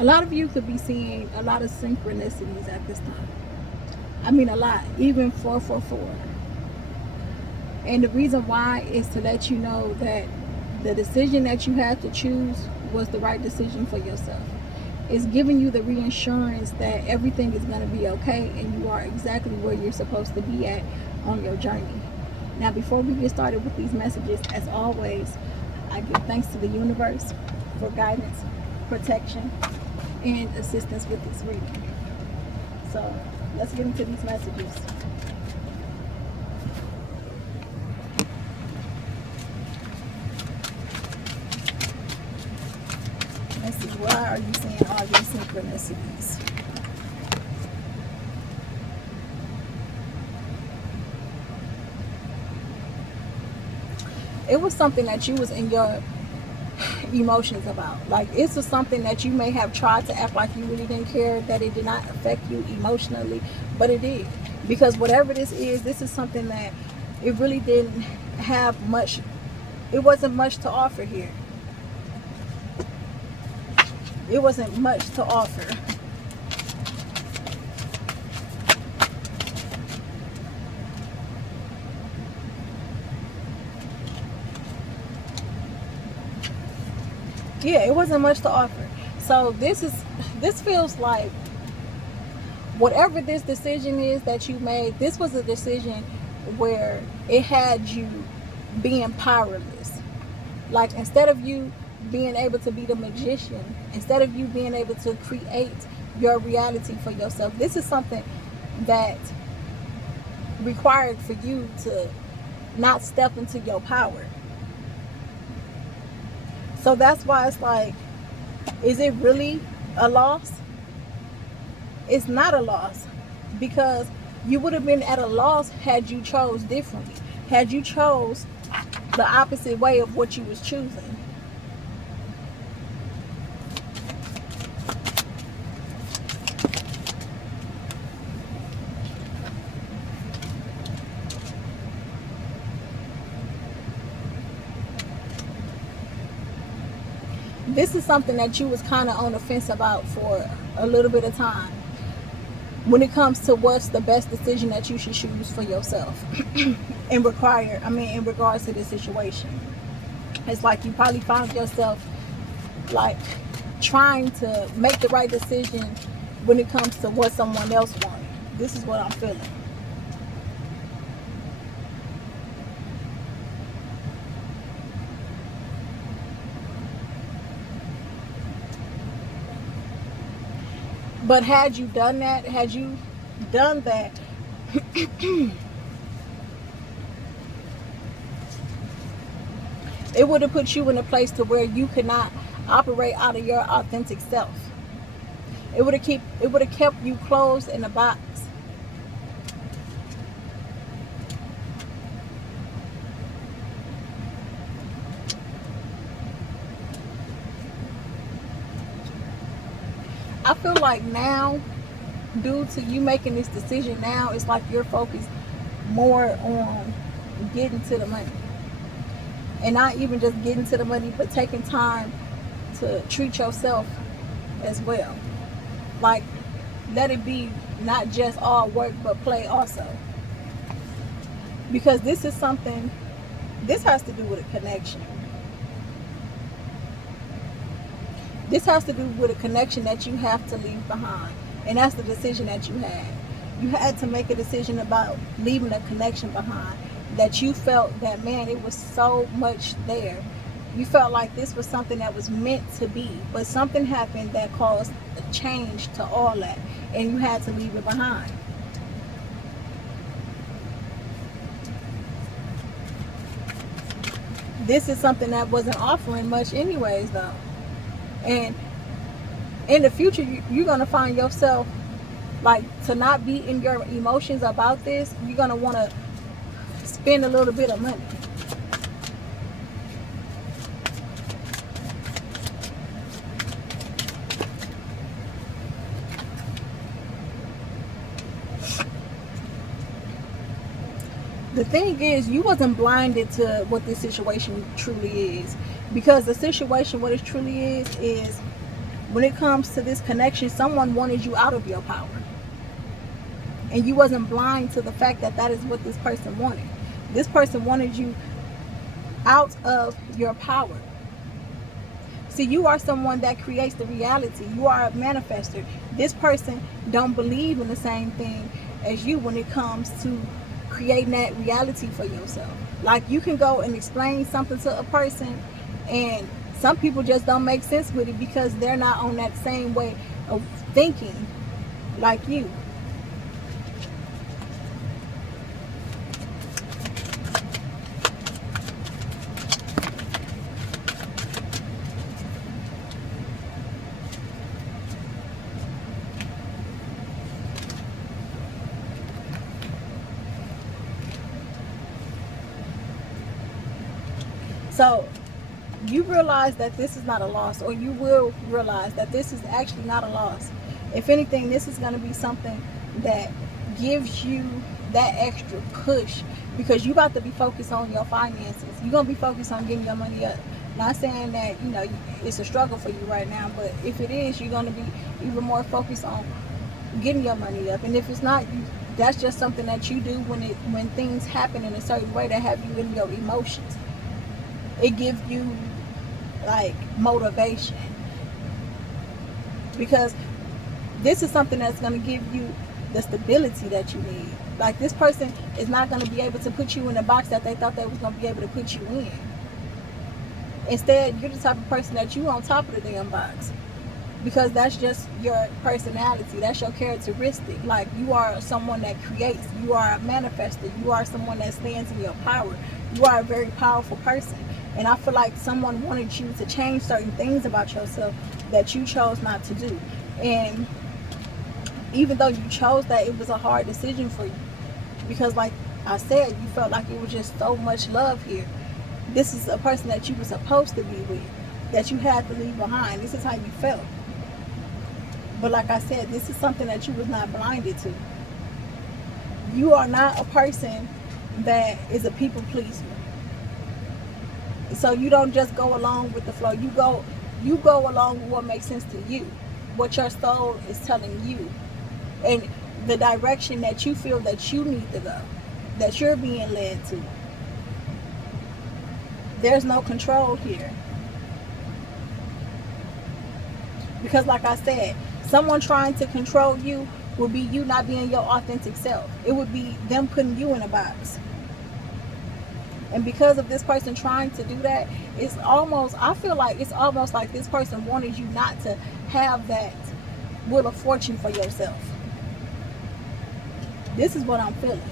A lot of you could be seeing a lot of synchronicities at this time. I mean, a lot, even 444. And the reason why is to let you know that the decision that you had to choose was the right decision for yourself. It's giving you the reassurance that everything is going to be okay and you are exactly where you're supposed to be at on your journey. Now, before we get started with these messages, as always, I give thanks to the universe for guidance, protection, and assistance with this reading. So let's get into these messages. Let's see, why are you seeing all these synchronicities? It was something that you was in your emotions about. Like, it's just something that you may have tried to act like you really didn't care, that it did not affect you emotionally, but it did. Because whatever this is something that it really didn't have much, it wasn't much to offer here. It wasn't much to offer. Yeah, it wasn't much to offer. So this feels like whatever this decision is that you made, this was a decision where it had you being powerless. Like, instead of you being able to be the magician, instead of you being able to create your reality for yourself, this is something that required for you to not step into your power. So that's why it's like, is it really a loss? It's not a loss, because you would have been at a loss had you chose differently, had you chose the opposite way of what you was choosing. This is something that you was kind of on the fence about for a little bit of time when it comes to what's the best decision that you should choose for yourself in regards to this situation. It's like you probably found yourself like trying to make the right decision when it comes to what someone else wanted. This is what I'm feeling. But had you done that, it would have put you in a place to where you could not operate out of your authentic self. It would have kept you closed in a box. I feel like now, due to you making this decision now, it's like you're focused more on getting to the money. And not even just getting to the money, but taking time to treat yourself as well. Like, let it be not just all work, but play also. Because this is something, this has to do with a connection. This has to do with a connection that you have to leave behind. And that's the decision that you had. You had to make a decision about leaving a connection behind. That you felt that, man, it was so much there. You felt like this was something that was meant to be. But something happened that caused a change to all that. And you had to leave it behind. This is something that wasn't offering much anyways, though. And in the future, you're going to find yourself, like, to not be in your emotions about this, you're going to want to spend a little bit of money. The thing is, you wasn't blinded to what this situation truly is. Because the situation, what it truly is when it comes to this connection, someone wanted you out of your power. And you wasn't blind to the fact that that is what this person wanted. This person wanted you out of your power. See, you are someone that creates the reality. You are a manifester. This person don't believe in the same thing as you when it comes to creating that reality for yourself. Like, you can go and explain something to a person, and some people just don't make sense with it because they're not on that same way of thinking like you. So you realize that this is not a loss, or you will realize that this is actually not a loss. If anything, this is going to be something that gives you that extra push, because you about to be focused on your finances. You're going to be focused on getting your money up. Not saying that, it's a struggle for you right now, but if it is, you're going to be even more focused on getting your money up. And if it's not, that's just something that you do when things happen in a certain way that have you in your emotions. It gives you like motivation, because this is something that's going to give you the stability that you need. Like, this person is not going to be able to put you in a box that they thought they was going to be able to put you in. Instead, you're the type of person that you on top of the damn box, because that's just your personality. That's your characteristic. Like, you are someone that creates. You are a manifester. You are someone that stands in your power. You are a very powerful person. And I feel like someone wanted you to change certain things about yourself that you chose not to do. And even though you chose that, it was a hard decision for you, because like I said, you felt like it was just so much love here. This is a person that you were supposed to be with, that you had to leave behind. This is how you felt. But like I said, this is something that you was not blinded to. You are not a person that is a people pleaser. So you don't just go along with the flow. You go along with what makes sense to you, what your soul is telling you, and the direction that you feel that you need to go, that you're being led to. There's no control here. Because like I said, someone trying to control you would be you not being your authentic self. It would be them putting you in a box. And because of this person trying to do that, I feel like it's almost like this person wanted you not to have that wheel of fortune for yourself. This is what I'm feeling.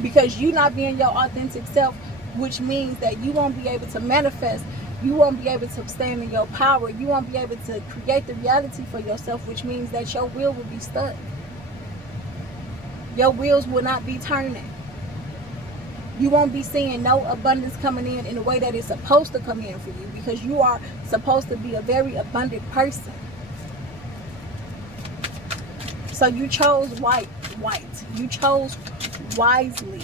Because you not being your authentic self, which means that you won't be able to manifest. You won't be able to stand in your power. You won't be able to create the reality for yourself, which means that your wheel will be stuck. Your wheels will not be turning. You won't be seeing no abundance coming in the way that it's supposed to come in for you, because you are supposed to be a very abundant person. So you chose white. You chose wisely.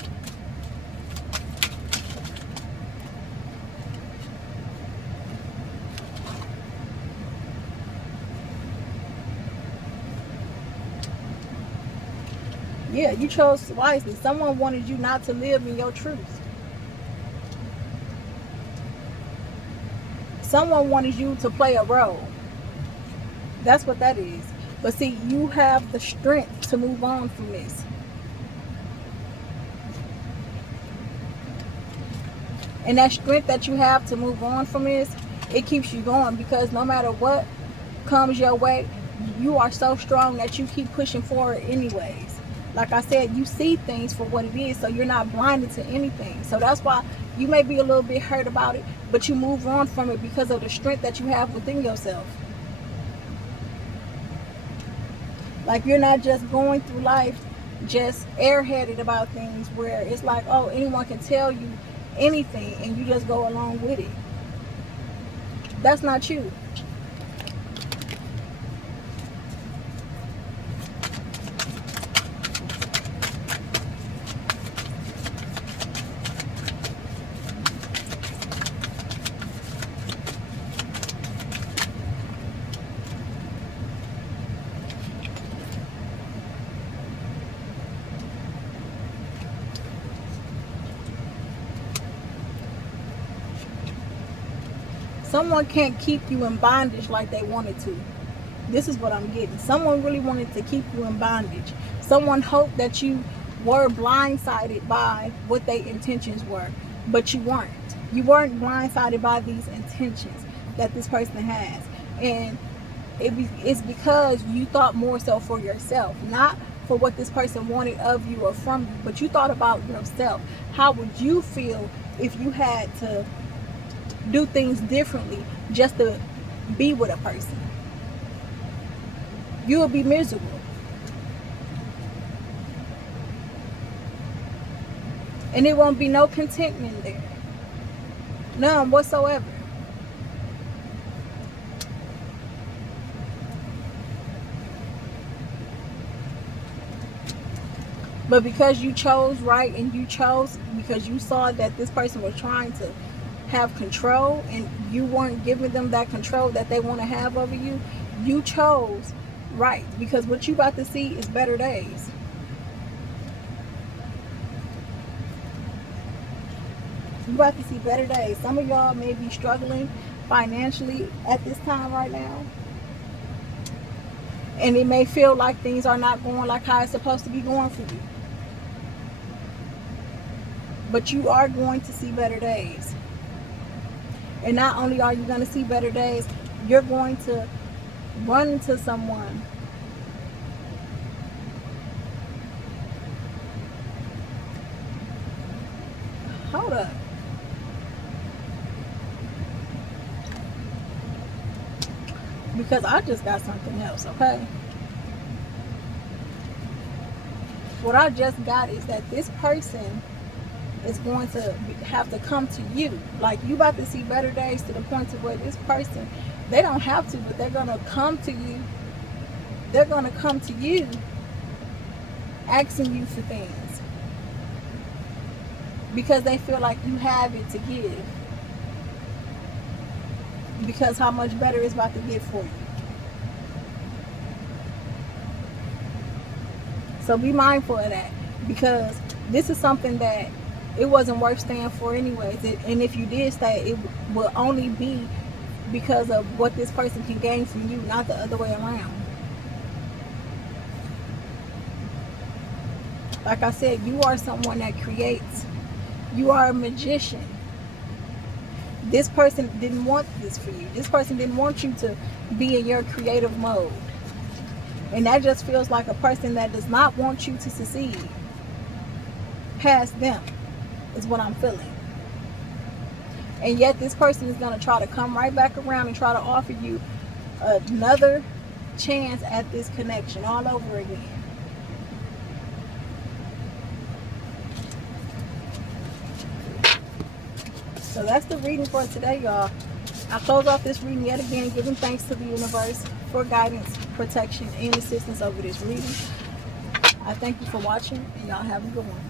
Yeah, you chose wisely. Someone wanted you not to live in your truth. Someone wanted you to play a role. That's what that is. But see, you have the strength to move on from this. And that strength that you have to move on from this, it keeps you going, because no matter what comes your way, you are so strong that you keep pushing forward anyways. Like I said, you see things for what it is, so you're not blinded to anything. So that's why you may be a little bit hurt about it, but you move on from it because of the strength that you have within yourself. Like, you're not just going through life just airheaded about things where it's like, oh, anyone can tell you anything and you just go along with it. That's not you. someone can't keep you in bondage like they wanted to. This is what I'm getting. Someone really wanted to keep you in bondage. Someone hoped that you were blindsided by what their intentions were, but you weren't. You weren't blindsided by these intentions that this person has. And it's because you thought more so for yourself, not for what this person wanted of you or from you, but you thought about yourself. How would you feel if you had to do things differently just to be with a person? You would be miserable. And there won't be no contentment there. None whatsoever. But because you chose right, and you chose because you saw that this person was trying to have control, and you weren't giving them that control that they want to have over you, you chose right, because what you about to see is better days. You about to see better days. Some of y'all may be struggling financially at this time right now, and it may feel like things are not going like how it's supposed to be going for you. But you are going to see better days. And not only are you going to see better days, you're going to run into someone hold up. Because I just got something else, okay? What I just got is that this person is going to have to come to you. Like, you about to see better days to the point to where this person, they don't have to, but they're going to come to you. They're going to come to you asking you for things because they feel like you have it to give, because how much better it's about to get for you. So be mindful of that, because this is something that it wasn't worth staying for anyways. And if you did stay, it will only be because of what this person can gain from you, not the other way around. Like I said, you are someone that creates. You are a magician. This person didn't want this for you. This person didn't want you to be in your creative mode. And that just feels like a person that does not want you to succeed past them, is what I'm feeling. And yet this person is going to try to come right back around and try to offer you another chance at this connection all over again. So that's the reading for today, y'all. I close off this reading yet again, giving thanks to the universe for guidance, protection, and assistance over this reading. I thank you for watching, and y'all have a good one.